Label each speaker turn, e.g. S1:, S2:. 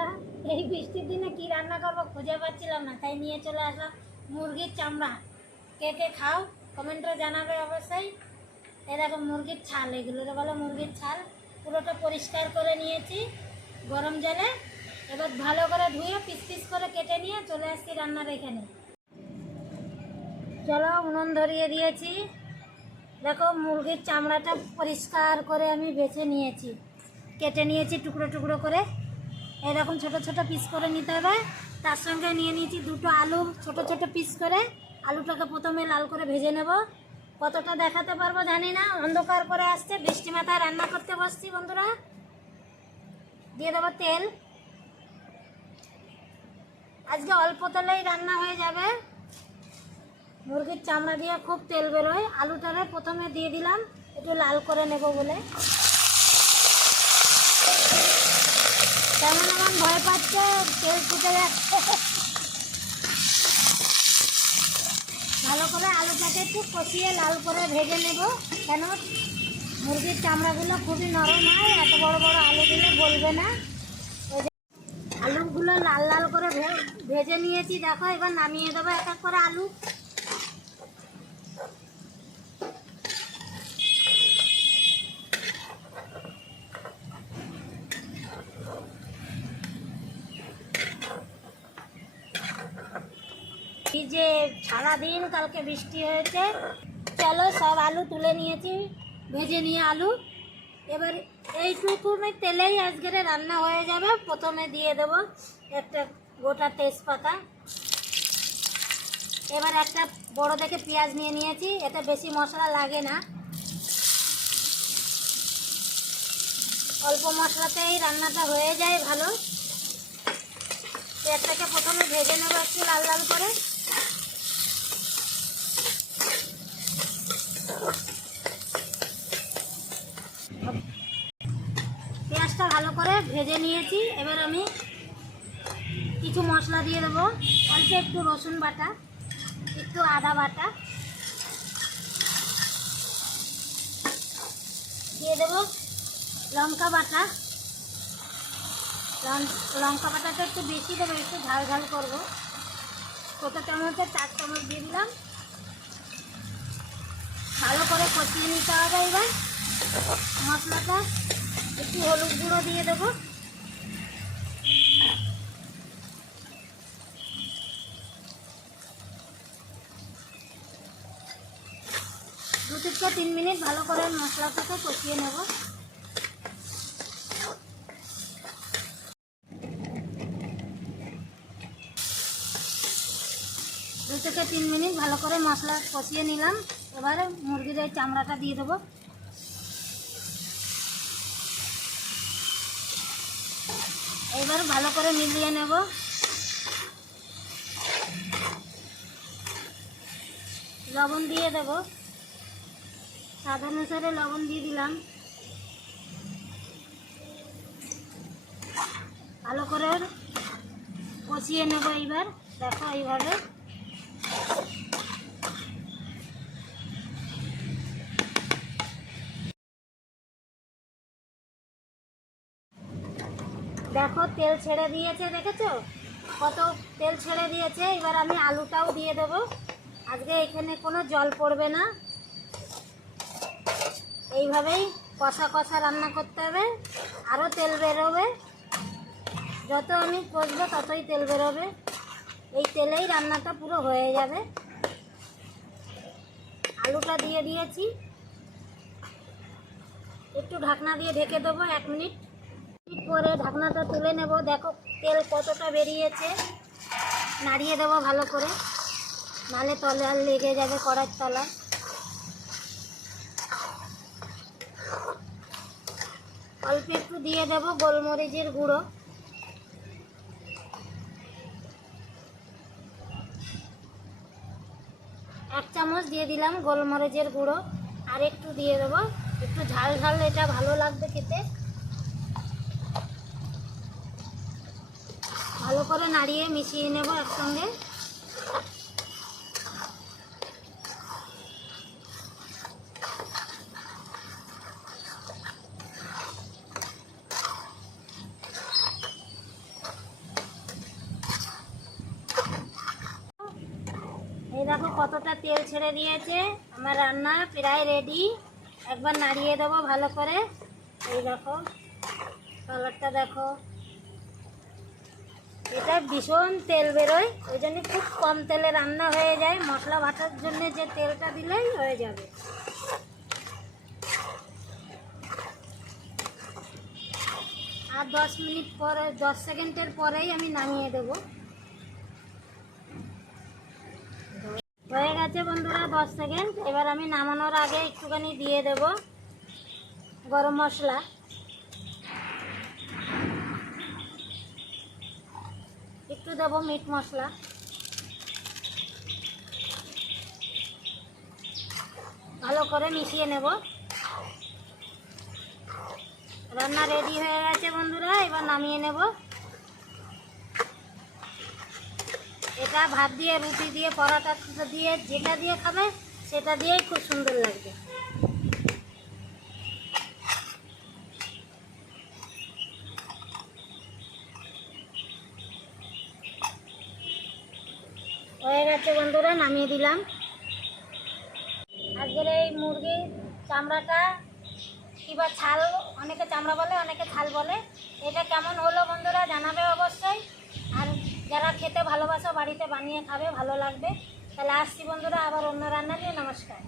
S1: বন্ধুরা এই বৃষ্টির দিনে কি রান্না করব খুঁজে পাচ্ছিলাম না, তাই নিয়ে চলে আসলাম মুরগির চামড়া। কে কে খাও কমেন্টে জানাবে অবশ্যই। এরকম মুরগির ছাল, এগুলো বলে মুরগির ছাল। পুরোটা পরিষ্কার করে নিয়েছি গরম জলে। এবার ভালো করে ধুয়ে পিস পিস করে কেটে নিয়ে চলে আসছি রান্নার এখানে। চলো উনুন ধরিয়ে দিয়েছি। দেখো মুরগির চামড়াটা পরিষ্কার করে আমি বেছে নিয়েছি। কেটে নিয়েছি টুকরো টুকরো করে। এরকম ছোট ছোট পিস করে নিতে হবে। তার সঙ্গে নিয়ে নিয়েছি দুটো আলু, ছোট ছোট পিস করে। আলুটাকে প্রথমে লাল করে ভেজে নেব। কতটা দেখাতে পারব জানি না, অন্ধকার করে আসছে। বৃষ্টি মাথায় রান্না করতে বসছি বন্ধুরা। দিয়ে দেবো তেল। আজকে অল্প তেলেই রান্না হয়ে যাবে। মুরগির চামড়া দিয়ে খুব তেল বেরোয়। আলুটারে প্রথমে দিয়ে দিলাম, একটু লাল করে নেব বলে। কেমন আমার ভয় ভালো করে আলুটাকে একটু কষিয়ে লাল করে ভেজে নেব। কেন? মুরগির চামড়াগুলো খুবই নরম হয়, এত বড় বড় আলু দিলে গলবে না। আলুগুলো লাল লাল করে ভেজে নিয়েছি। দেখো, এবার নামিয়ে দেবো এক এক করে আলু। এই যে সারাদিন কালকে বৃষ্টি হয়েছে, চলো সব আলু তুলে নিয়েছি, ভেজে নিয়ে আলু। এবার এইটুকুনি তেলেই আজকের রান্না হয়ে যাবে। প্রথমে দিয়ে দেবো একটা গোটা তেজপাতা। এবার একটা বড় দেখে পেঁয়াজ নিয়ে নিয়েছি, এতে বেশি মশলা লাগে না। অল্প মশলাতেই রান্নাটা হয়ে যায় ভালো। পেঁয়াজটাকে প্রথমে ভেজে নেব একটু লাল লাল করে। পেঁয়াজটা ভালো করে ভেজে নিয়েছি। এবার আমি কিছু মশলা দিয়ে দেবো। অল্প একটু রসুন বাটা, একটু আদা বাটা। দিয়ে দেবো লঙ্কা বাটা। লঙ্কা বাটাটা একটু বেশি দেবো, একটু ঝাল ঝাল করব। ছোটো চামচে চার চামচ দিয়ে দিলাম। ভালো করে কষিয়ে নিতে হবে এবার। মশলাটা একটু হলুদ গুঁড়ো দিয়ে দেবো। দু থেকে তিন মিনিট ভালো করে মশলাটাকে কষিয়ে নেব দু থেকে তিন মিনিট ভালো করে মশলা কষিয়ে নিলাম। এবারে মুরগির এই চামড়াটা দিয়ে দেবো। এবার ভালো করে মিলিয়ে নেব। লবণ দিয়ে দেব। স্বাদ অনুসারে লবণ দিয়ে দিলাম। ভালো করে কষিয়ে নেব এইবার। দেখো এইভাবে। দেখো, তেল ছেড়ে দিয়েছে, দেখেছ? কত তেল ছেড়ে দিয়েছে, এবার আমি আলুটাও দিয়ে দেবো। আজকে এখানে কোনো জল পড়বে না। এইভাবেই কষা কষা রান্না করতে হবে, আরও তেল বেরোবে। যত আমি কষবো, ততই তেল বেরোবে। এই তেলেই রান্নাটা পুরো হয়ে যাবে। আলুটা দিয়ে দিয়েছি। একটু ঢাকনা দিয়ে ঢেকে দেবো, এক মিনিট। পরে ঢাকনাটা তুলে নেব? দেখো, তেল কতটা বেরিয়েছে। নাড়িয়ে দেবো ভালো করে। নালে তলে আর লেগে যাবে কড়ার তলা অল্প একটু দিয়ে দেবো গোলমরিচের গুঁড়ো। এক চামচ দিয়ে দিলাম গোলমরিচের গুঁড়ো। আর একটু দিয়ে দেবো। একটু ঝাল ঝাল, এটা ভালো লাগবে খেতে। ভালো করে নাড়িয়ে মিশিয়ে নেব একসঙ্গে। এই দেখো কতটা তেল ছেড়ে দিয়েছে। আমার রান্না প্রায় রেডি একবার নাড়িয়ে দেবো ভালো করে। এই দেখো কালারটা দেখো। এটা ভীষণ তেল বেরোয়, ওই জন্য খুব কম তেলে রান্না হয়ে যায়। মশলা বাটার জন্য যে তেলটা দিলেই হয়ে যাবে। আর দশ মিনিট পরে, দশ সেকেন্ডের পরেই আমি নামিয়ে দেবো। হয়ে গেছে বন্ধুরা দশ সেকেন্ড। এবার আমি নামানোর আগে একটুখানি দিয়ে দেব গরম মশলা একটু দেবো মিট মশলা। ভালো করে মিশিয়ে নেব। রান্না রেডি হয়ে গেছে বন্ধুরা, এবার নামিয়ে নেব। এটা ভাত দিয়ে, রুটি দিয়ে, পরোটা দিয়ে, যেটা দিয়ে খাবে, সেটা দিয়েই খুব সুন্দর লাগবে। হয়ে গেছে বন্ধুরা, নামিয়ে দিলাম। আজকের এই মুরগির চামড়াটা কিবা ছাল, অনেকে চামড়া বলে, অনেকে ছাল বলে। এটা কেমন হলো বন্ধুরা জানাবে অবশ্যই। আর যারা খেতে ভালোবাসো, বাড়িতে বানিয়ে খাবে, ভালো লাগবে। তাহলে আসছি বন্ধুরা, আবার অন্য রান্না নিয়ে, নমস্কার।